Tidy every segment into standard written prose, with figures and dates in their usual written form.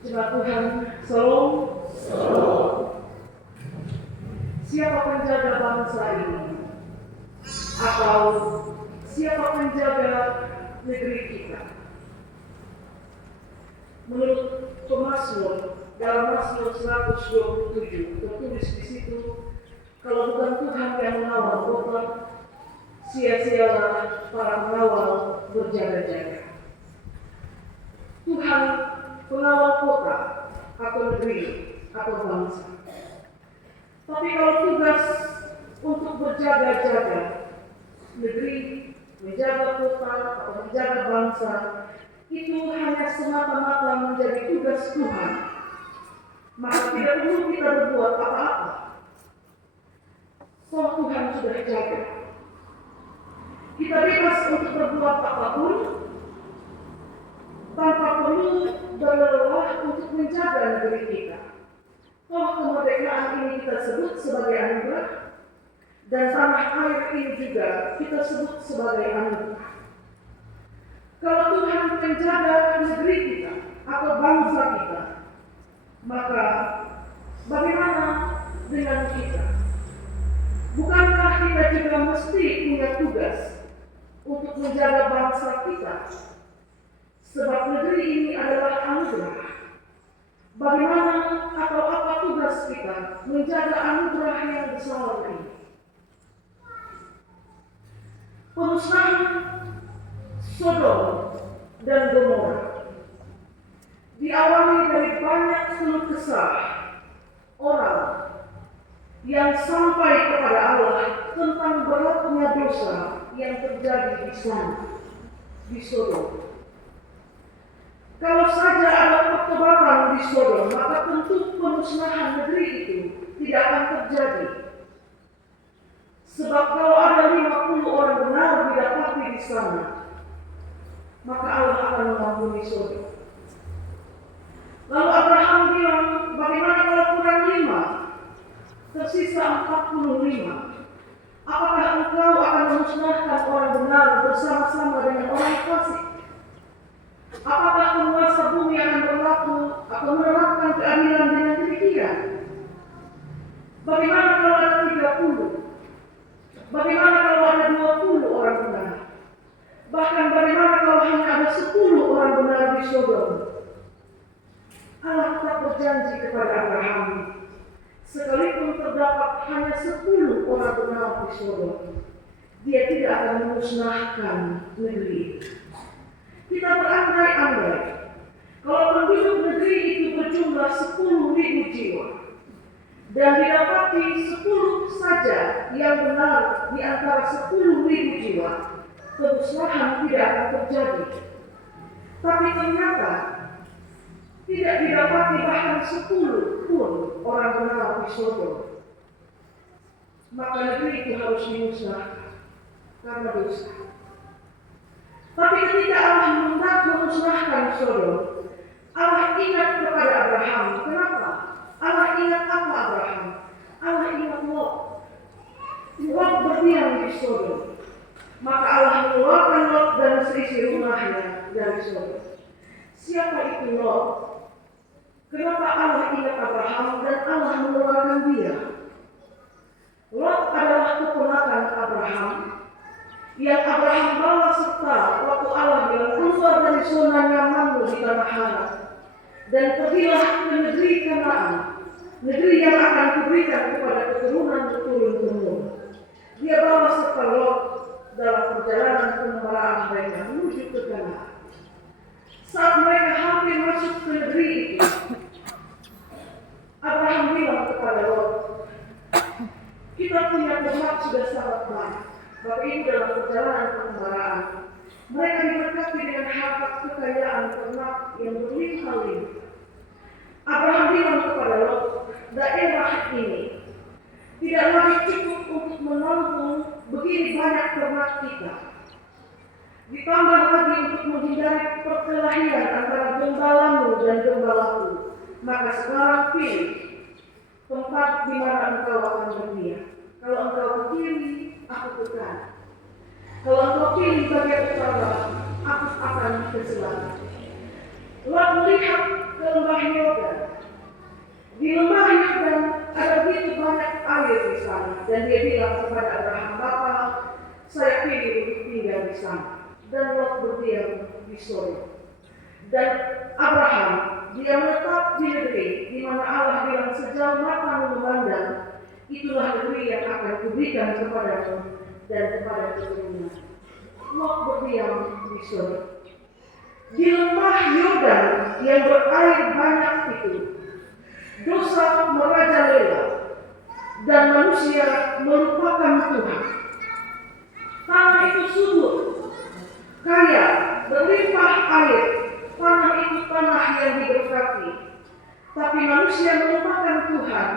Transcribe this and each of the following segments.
Jemaat Tuhan, Shalom. Siapa penjaga bangsa ini? Atau siapa penjaga negeri kita? Menurut pemazmur dalam Mazmur 127 tertulis di situ, kalau bukan Tuhan yang mengawal kota, sia-sialah para pengawal berjaga-jaga. Tuhan pengawal kota atau negeri atau bangsa. Tapi kalau tugas untuk berjaga-jaga negeri, menjaga kota atau menjaga bangsa, itu hanya semata-mata menjadi tugas Tuhan, maka tidak perlu kita berbuat apa-apa. Soal Tuhan sudah jaga. Kita bebas untuk berbuat apapun tanpa perlu berlelah untuk menjaga negeri kita. Toh kemerdekaan ini kita sebut sebagai anugerah, dan tanah air ini juga kita sebut sebagai anugerah. Kalau Tuhan menjaga negeri kita atau bangsa kita, maka bagaimana dengan kita? Bukankah kita juga mesti punya tugas untuk menjaga bangsa kita? Sebab negeri ini adalah anugerah. Bagaimana atau apa tugas kita menjaga anugerah yang besar ini? Pemusnahan Sodom dan Gomora diawali dari banyak keluh kesah orang yang sampai kepada Allah tentang beratnya dosa yang terjadi di sana, di Sodom. Kalau saja ada pertobatan di Sodom, maka tentu pemusnahan negeri itu tidak akan terjadi. Sebab kalau ada 50 orang benar didapati di sana, maka Allah akan mengampuni Sodom. Lalu Abraham bilang, bagaimana kalau kurang 5? Tersisa 45. Apakah engkau akan memusnahkan orang benar bersama-sama dengan orang fasik? Apakah penguasa bumi akan berlaku atau menerapkan keadilan dengan demikian? Bagaimana kalau ada 30? Bagaimana kalau ada 20 orang benar? Bahkan bagaimana kalau hanya ada 10 orang benar di Sodom? Allah tetap berjanji kepada Abraham, sekalipun terdapat hanya 10 orang benar di Sodom, Dia tidak akan memusnahkan negeri. Kita berandai-andai, kalau penduduk negeri itu berjumlah 10.000 jiwa, dan didapati 10 saja yang benar di antara 10.000 jiwa, pemusnahan tidak akan terjadi. Tapi ternyata tidak didapati bahkan 10 pun orang benar di Sodom. Maka negeri itu harus dimusnahkan karena dosa. Tapi ketika Allah hendak memusnahkan Sodom, Allah ingat kepada Abraham. Kenapa? Allah ingat apa Abraham? Allah ingat Lot. Lot berdiam di Sodom. Maka Allah mengeluarkan Lot dan seisi rumahnya dari Sodom. Siapa itu Lot? Kenapa Allah ingat Abraham dan Allah mengeluarkan dia? Lot adalah keponakan Abraham yang Abraham bawa serta waktu Allah bilang keluar dari zona nyamanmu di tanah Haran dan pergilah ke negeri Kanaan, negeri yang akan kuberikan kepada keturunan turun-temurun. Dia bawa serta Lot dalam perjalanan pengembaraan mereka menuju ke Kanaan. Saat mereka hampir masuk ke negeri itu, Abraham bilang kepada Lot, kita punya ternak sudah sangat banyak. Bapak Ibu dalam perjalanan pengembaraan, mereka diberkati dengan harta kekayaan ternak yang berlimpah-limpah. Abraham bilang kepada Lot, daerah ini tidak lagi cukup untuk menampung begini banyak ternak kita. Ditambah lagi untuk menghindari perkelahian antara gembalamu dan gembalaku. Maka sekarang pilih tempat di mana engkau akan berdiam. Kalau engkau ke kiri, aku ke kanan. Kalau engkau pilih bagian utara, aku akan ke selatan. Lot melihat ke lembahnya dan dia bilang kepada Abraham, "Bapa, saya pilih untuk tinggal di sana." Dan Lot berdiam di Sodom. Dan Abraham, dia menetap di negeri di mana Allah bilang, "Sejauh matamu memandang, itulah negeri yang akan kuberikan kepadamu dan kepada keturunan." Lot berdiam di Sodom. Di lembah Yordan yang berair banyak itu, dosa merajalela dan manusia melupakan Tuhan. Tanah itu subur, kaya, berlimpah air. Tanah itu tanah yang diberkati. Tapi manusia melupakan Tuhan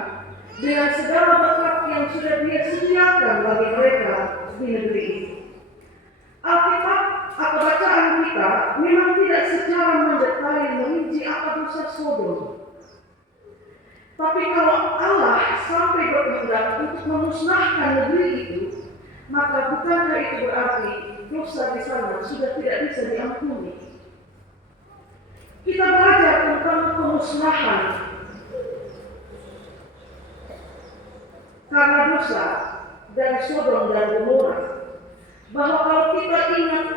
dengan segala berkat yang sudah Dia sediakan bagi mereka di negeri ini. Alkitab atau bacaan kita memang tidak secara mendetail merinci apa dosa Sodom. Tapi kalau Allah sampai berkehendak untuk memusnahkan negeri itu, maka bukankah itu berarti dosa di sana sudah tidak bisa diampuni? Kita belajar tentang pemusnahan karena dosa dari Sodom dan Gomora, bahwa kalau kita ingat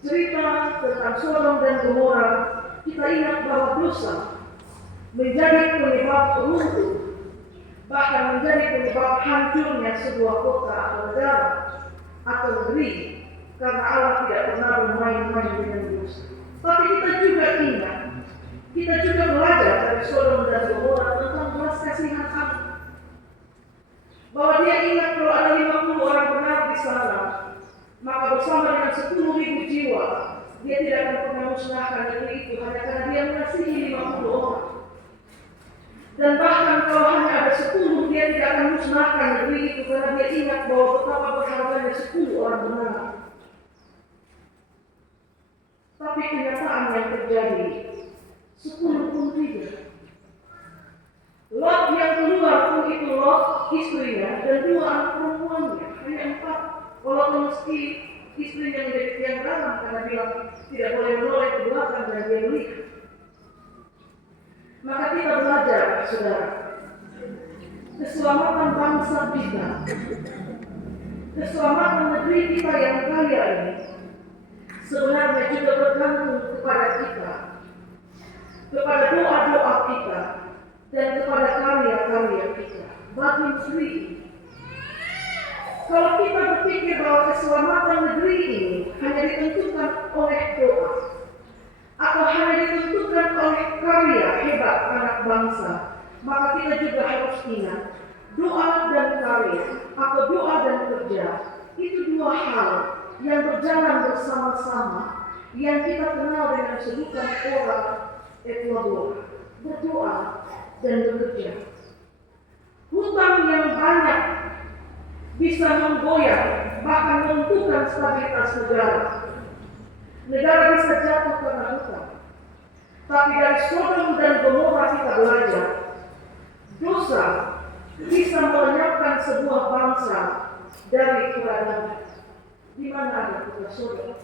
cerita tentang Sodom dan Gomora, kita ingat bahwa dosa menjadi penyebab runtuh, bahkan menjadi penyebab hancurnya sebuah kota atau negara atau negeri, karena Allah tidak pernah bermain-main dengan dosa. Tapi kita juga ingat, kita juga belajar dari Sodom dan Gomora tentang belas kasihan Allah, bahwa Dia ingat kalau ada 50 orang benar di sana, maka bersama dengan 10.000 jiwa, Dia tidak akan pernah musnahkan negeri itu hanya karena Dia mengasihi 50 orang. Dan bahkan kalau hanya ada 10, Dia tidak akan musnahkan negeri itu karena Dia ingat bahwa betapa berharganya 10 orang benar. Tapi kenyataan yang terjadi, 10 pun tidak. Lot yang keluar pun itu Lot, istrinya, dan 2 anak perempuannya, hanya 4. Walaupun meski istrinya menjadi tiang dalam karena bilang tidak boleh menoleh ke belakang dan dia melihat. Maka kita belajar, saudara, keselamatan bangsa kita, keselamatan negeri kita yang kaya ini, sebenarnya juga bergantung kepada kita, kepada doa-doa kita, dan kepada karya-karya kita bagi negeri ini. Kalau kita berpikir bahwa keselamatan negeri ini hanya ditentukan oleh doa, atau hanya ditentukan oleh karya hebat anak bangsa, maka kita juga harus ingat, doa dan karya, atau doa dan kerja, itu 2 hal yang berjalan bersama-sama, yang kita kenal dengan sebutan orang Ecuador, berdoa dan bekerja. Hutang yang banyak bisa menggoyang, bahkan menentukan stabilitas negara. Negara bisa jatuh karena hutang. Tapi dari Sodom dan Gomora kita belajar, dosa bisa melenyapkan sebuah bangsa dari peradaban. Di mana ada kota Sodom?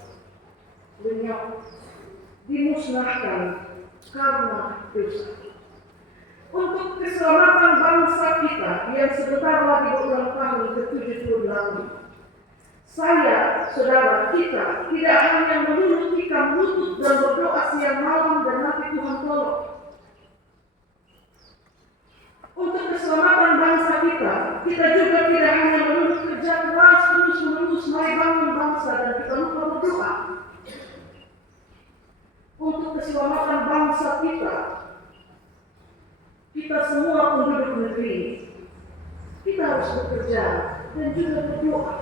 Lenyap, dimusnahkan karena dosa. Untuk keselamatan bangsa kita yang sebentar lagi berulang tahun ke-78, saya, saudara, kita tidak hanya melulu tikam lutut dan berdoa siang malam dan nanti Tuhan tolong. Untuk keselamatan bangsa kita, kita juga tidak hanya melulu kerja keras terus menerus mari bangun bangsa dan kita lupa berdoa. Untuk keselamatan bangsa kita semua penduduk negeri, kita harus bekerja dan juga berdoa.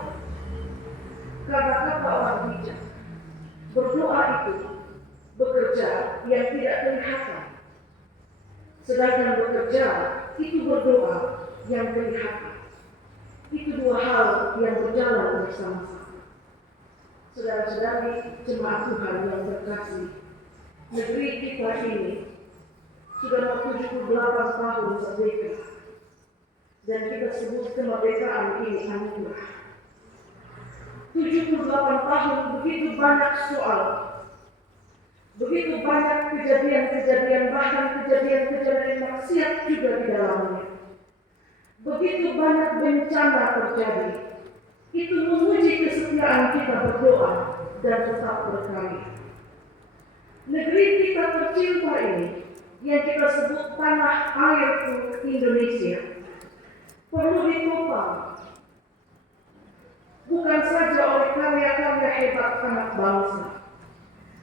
Karena kata orang bijak, berdoa itu bekerja yang tidak kelihatan, sedangkan bekerja itu berdoa yang kelihatan. Itu 2 hal yang berjalan bersama-sama. Saudara-saudari jemaat Tuhan yang terkasih, negeri kita ini sudah mau 78 tahun merdeka, dan kita sebut kemerdekaan ini anugerah. 78 tahun begitu banyak soal, begitu banyak kejadian-kejadian, bahkan kejadian-kejadian maksiat juga di dalamnya. begitu banyak bencana terjadi, itu menguji kesetiaan kita berdoa dan tetap berkarya. Negeri kita tercinta ini, yang kita sebut tanah airku Indonesia, perlu ditopang bukan saja oleh karya-karya hebat anak bangsa,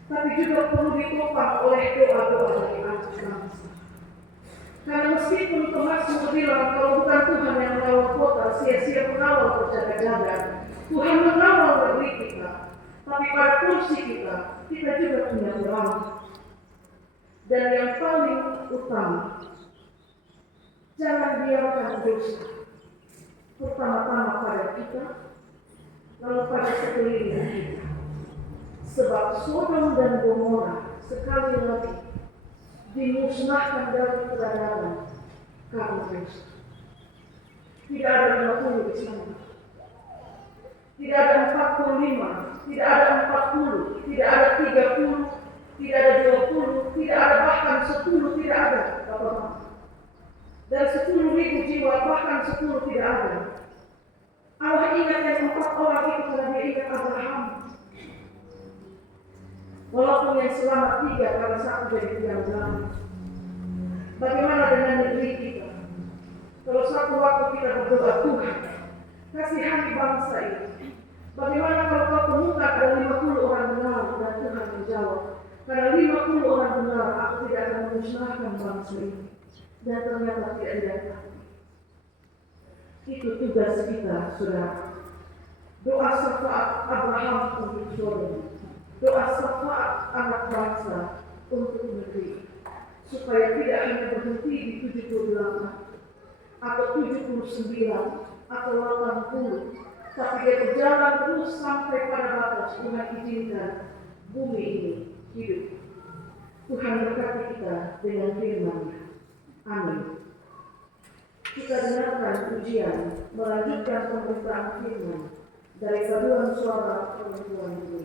tapi juga perlu ditopang oleh doa-doa dari anak bangsa. Karena meskipun Mazmur bilang kalau bukan Tuhan yang mengawal kota, sia-sia pengawal berjaga-jaga. Tuhan mengawal negeri kita, tapi pada kursi kita juga punya peran. Dan yang paling utama, jangan biarkan dosa pertama-tama pada kita, lalu pada sekeliling kita. Sebab Sodom dan Gomora sekali lagi dimusnahkan dari peradaban karena dosa. Tidak ada 50 di sana, tidak ada 45, tidak ada 40, tidak ada 30, tidak ada 20, tidak ada bahkan 10, tidak ada Bapak-Bapak. Dan 10.000 jiwa bahkan 10 tidak ada. Allah ingat yang 4 orang itu karena dia ingat Abraham. Walaupun yang selamat 3 karena 1 jadi tiang jalan. Bagaimana dengan negeri kita? Kalau suatu waktu kita berdoa, Tuhan, kasihani bangsa ini. Bagaimana kalau kau temukan ada 50 orang benar dan Tuhan menjawab, karena 50 orang benar aku tidak akan memusnahkan bangsa ini. Dan ternyata tidak didapati. Itu tugas kita, saudara. Doa syafaat Abraham untuk Sodom, doa syafaat anak bangsa untuk negeri, supaya tidak hanya berhenti di 78 atau 79 atau 80, tapi dia berjalan terus sampai pada batas Tuhan izinkan bumi ini hidup. Tuhan berkati kita dengan firman-Nya. Amin. Kita dengarkan ujian melanjutkan pemberitaan firman dari paduan suara perempuan ini.